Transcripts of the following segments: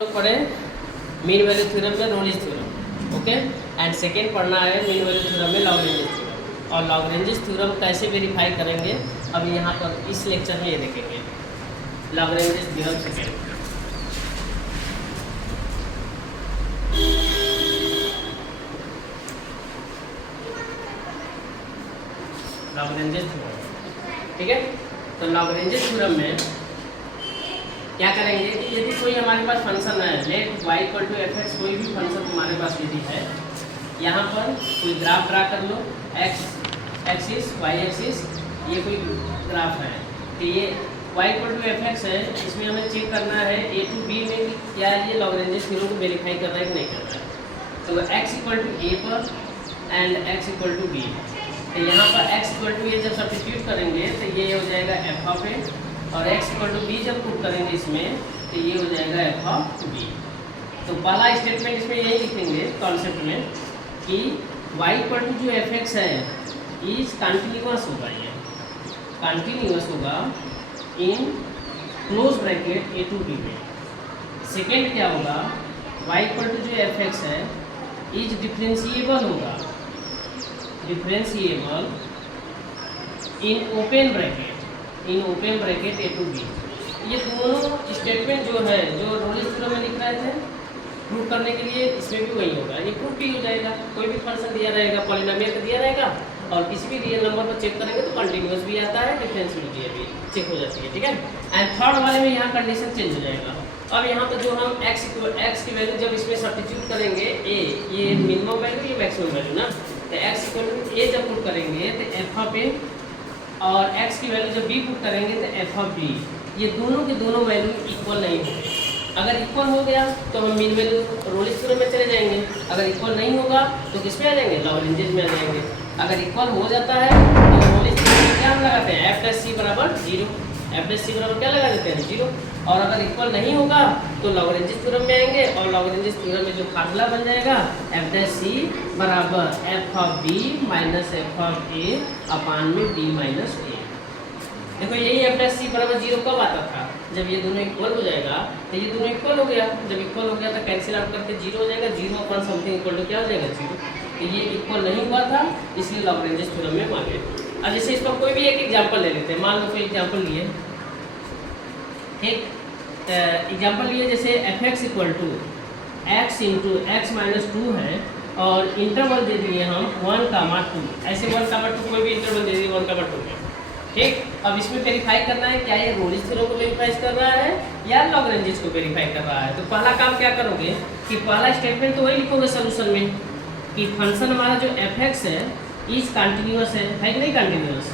पढ़े mean value theorem में रोलिस theorem, okay. And second पढ़ना है मीन वैल्यू थ्योरम में लॉगरेंजिस थ्योरम। और लॉगरेंजिस थ्योरम कैसे वेरीफाई करेंगे अब यहाँ पर इस लेक्चर में ये देखेंगे। लॉगरेंजिस थ्योरम सेकेंड, लॉगरेंजिस थ्योरम, ठीक है। तो लॉगरेंजिस थ्योरम में क्या करेंगे कि यदि कोई हमारे पास फंक्शन है let y equal to F X, कोई भी फंक्शन तुम्हारे पास यदि है, यहाँ पर कोई ग्राफ ड्रा कर लो, x एक्सिस y एक्सिस, ये कोई ग्राफ है। तो ये y equal to F x है, इसमें हमें चेक करना है a टू b में कि क्या ये लॉगरेंजिस थ्योरम को वेरीफाई कर रहा है कि नहीं कर रहा है। तो x इक्वल टू a पर and x equal to b, तो यहाँ पर x इक्वल टू a जब सब्स्टिट्यूट करेंगे तो ये हो जाएगा एफ ऑफ ए, और x इक्वल टू बी जब पुट करेंगे इसमें तो ये हो जाएगा एफ ऑफ बी। तो पहला स्टेटमेंट इसमें यही लिखेंगे कॉन्सेप्ट में कि y इक्वल टू जो एफ एक्स है इज कंटिन्यूअस होगा, ये कंटिन्यूअस होगा in close bracket a to b में। सेकेंड क्या होगा, y इक्वल टू जो एफ एक्स है इज डिफरेंशिएबल होगा, differentiable in open bracket, in open bracket a to b. ये दोनों स्टेटमेंट जो है जो रोलिस थ्योरम में लिख रहे थे प्रूव करने के लिए, इसमें भी वही होगा, ये प्रूफ भी हो जाएगा। कोई भी फंक्शन दिया रहेगा, पॉलिनोमियल का दिया रहेगा, और किसी भी रियल नंबर पर चेक करेंगे तो कंटिन्यूअस भी आता है, डिफरेंशिएबिलिटी भी चेक हो जाती है, ठीक है। एंड थर्ड वाले में यहाँ कंडीशन चेंज हो जाएगा। अब यहाँ पर जो हम x की वैल्यू जब इसमें सब्स्टिट्यूट करेंगे a, ये मिनिमम वैल्यू ये मैक्सिमम वैल्यू ना, तो x इक्वल टू a जब पुट करेंगे तो एफ ऑफ ए, और x की वैल्यू जब b पुट करेंगे तो एफ ऑफ b, ये दोनों के दोनों वैल्यू इक्वल नहीं होंगे। अगर इक्वल हो गया तो हम मीन वैल्यू रोलिस थ्योरम में चले जाएंगे, अगर इक्वल नहीं होगा तो किस में आ जाएंगे, लॉगरेंजिस में आ जाएंगे। अगर इक्वल हो जाता है तो रोलिस थ्योरम में क्या हम लगाते हैं, एफ प्लस सी बराबर जीरो, एफ प्लस सी बराबर क्या लगा देते हैं, जीरो। और अगर इक्वल नहीं होगा तो लॉगरेंजिस थ्योरम में आएंगे, और लॉगरेंजिस थ्योरम में जो फार्मूला बन जाएगा एफ डैश सी बराबर f of b minus f of a upon में बी माइनस ए। देखो यही एफ डैश सी बराबर जीरो कब आता था, जब ये दोनों इक्वल हो जाएगा, तो ये दोनों इक्वल हो गया, जब इक्वल हो गया तो कैंसिल आउट करके जीरो हो जाएगा, जीरो अपन समथिंग इक्वल टू क्या हो जाएगा, जीरो। तो ये इक्वल नहीं हुआ था, इसलिए लॉगरेंजिस थ्योरम में मांगे। अब जैसे इसका कोई भी एक एग्जाम्पल ले लेते हैं, मान लो कोई एग्जाम्पल लिए, ठीक, एग्जाम्पल लिए जैसे F X equal to X into X minus two है, और इंटरवल दे दिए हम 1,2, ऐसे 1,2 कोई भी इंटरवल दे दिए 1,2 में, ठीक। अब इसमें वेरीफाई करना है क्या ये रोलिस थ्योरम को वेरीफाई कर रहा है या लॉगरेंजिस को वेरीफाई कर रहा है। तो पहला काम क्या करोगे कि पहला स्टेटमेंट तो वही लिखोगे सोल्यूशन में कि फंक्शन हमारा जो एफ एक्स है इज कंटिन्यूअस है कि नहीं, कंटिन्यूअस,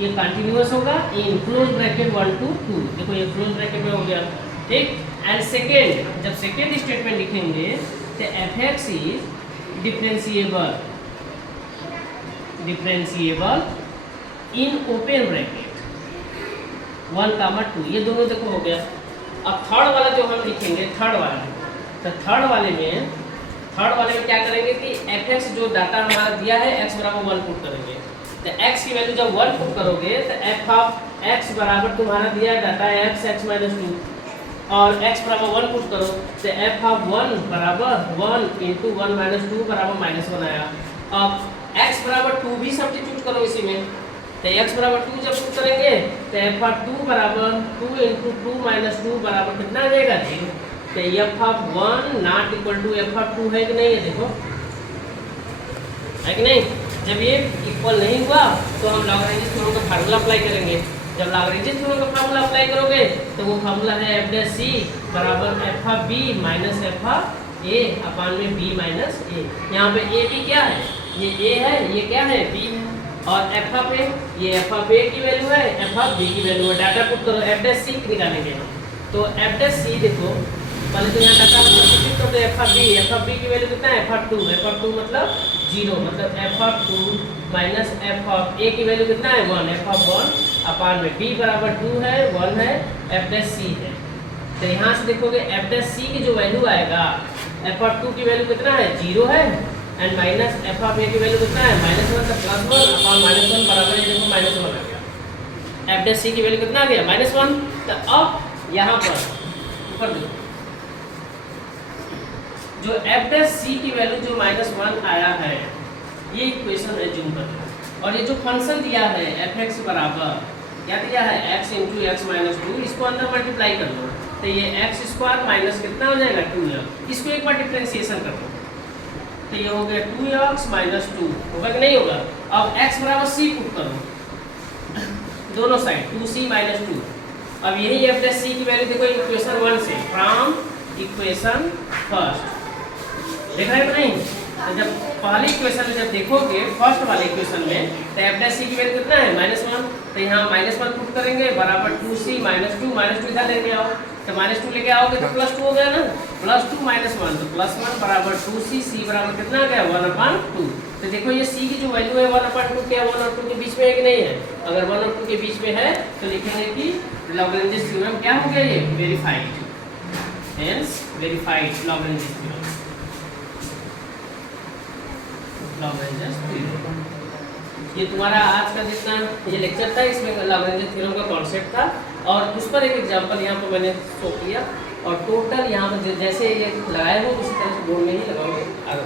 ये कंटिन्यूअस होगा इन क्लोज ब्रैकेट 1 to 2, देखो ये क्लोज ब्रैकेट में हो गया, ठीक। एंड सेकेंड, जब सेकेंड स्टेटमेंट लिखेंगे तो F x is differentiable, differentiable in open bracket 1,2, ये दोनों देखो हो गया। अब थर्ड वाला जो हम लिखेंगे, थर्ड वाला, तो थर्ड वाले में क्या करेंगे कि एफ एक्स जो डाटा हमारा दिया है x बराबर 1 पुट करेंगे, तो x की वैल्यू जब 1 पुट करोगे तो एफ ऑफ x बराबर तुम्हारा दिया है डाटा x माइनस 2, और x बराबर 1 पुट करो तो एफ ऑफ 1 बराबर 1 इंटू 1 माइनस 2 बराबर माइनस 1 आया। अब x बराबर 2 भी सब्स्टिट्यूट करो इसी में, तो x बराबर 2 जब पुट करेंगे तो एफ ऑफ 2 बराबर 2 इंटू 2 माइनस 2 बराबर कितना आ जाएगा, 0। तो F of 1 not equal to F of 2 है कि नहीं है, देखो है कि नहीं। जब ये इक्वल नहीं हुआ तो हम लॉगरेंजिस थ्योरम का फार्मूला अप्लाई करेंगे। जब लॉगरेंजिस थ्योरम का फार्मूला अप्लाई करोगे तो वो फार्मूला है एफ डैश सी बराबर f of b minus f of a upon में बी माइनस ए। यहाँ पे ए बी क्या है, ये ए है, ये क्या है, बी है, और एफ ऑफ ए, ये एफ ऑफ ए की वैल्यू है, एफ ऑफ बी की वैल्यू है। डाटा पुट करो, एफ डैश सी निकालेंगे हम, तो एफ डैश सी देखो पहले तो यहाँ डाटा सब्स्टिट्यूट करते हैं, एफ ऑफ बी की वैल्यू कितना है, एफ ऑफ 2 मतलब 0, मतलब f of 2 minus f of a की वैल्यू कितना है, 1, एफ ऑफ 1 अपान में बी बराबर 2 है, 1 है, एफ डैश सी है। तो यहाँ से देखोगे एफ डैश सी की जो वैल्यू आएगा, एफ ऑफ 2 की वैल्यू कितना है, 0 है, and minus f of a की वैल्यू कितना है, -1 तो +1 अपान -1 बराबर है, देखो -1 आ गया। एफ डैश सी की वैल्यू कितना आ गया, -1। तो अब यहाँ पर ऊपर देखो जो एफ डैश सी की वैल्यू जो -1 आया है, ये इक्वेशन एज्यूम कर लो। और ये जो फंक्शन दिया है एफ एक्स बराबर क्या दिया है, x इंटू एक्स माइनस 2, इसको अंदर मल्टीप्लाई कर लो तो ये एक्स स्क्वायर माइनस कितना हो जाएगा 2x। इसको एक बार डिफ्रेंशिएशन कर लो तो ये हो गया 2x माइनस 2, होगा कि नहीं होगा। अब x बराबर c पुट करो दोनों साइड 2c माइनस 2। अब यही एफ डैश सी की वैल्यू देखो इक्वेशन 1 से, फ्रॉम इक्वेशन फर्स्ट, देख रहे हैं कि नहीं। तो जब पहली इक्वेशन में जब देखोगे फर्स्ट वाले इक्वेशन में तो एफ डैश सी की वैल्यू कितना है -1, तो यहाँ -1 पुट करेंगे बराबर 2c माइनस 2, -2 इधर लेके आओ तो -2 लेके आओगे तो +2 हो गया ना, +2 -1 तो +1 बराबर 2c, c बराबर कितना आ गया 1/2। तो देखो ये c की जो वैल्यू है 1/2 क्या 1 और 2 के बीच में है कि नहीं है। अगर 1 और 2 के बीच में है तो लिखेंगे कि लॉग्रेंजियस थ्योरम क्या हो गया, ये verified, hence verified Lagrange's theorem, Lagrange's theorem. ये तुम्हारा आज का जितना ये लेक्चर था इसमें लॉग्रेंजियस थ्योरम का कॉन्सेप्ट था और उस पर एक एग्जांपल यहाँ पर मैंने शो किया और टोटल यहाँ पर जैसे ये लगाए हो उसी तरह से बोर्ड में ही लगाओगे आगे।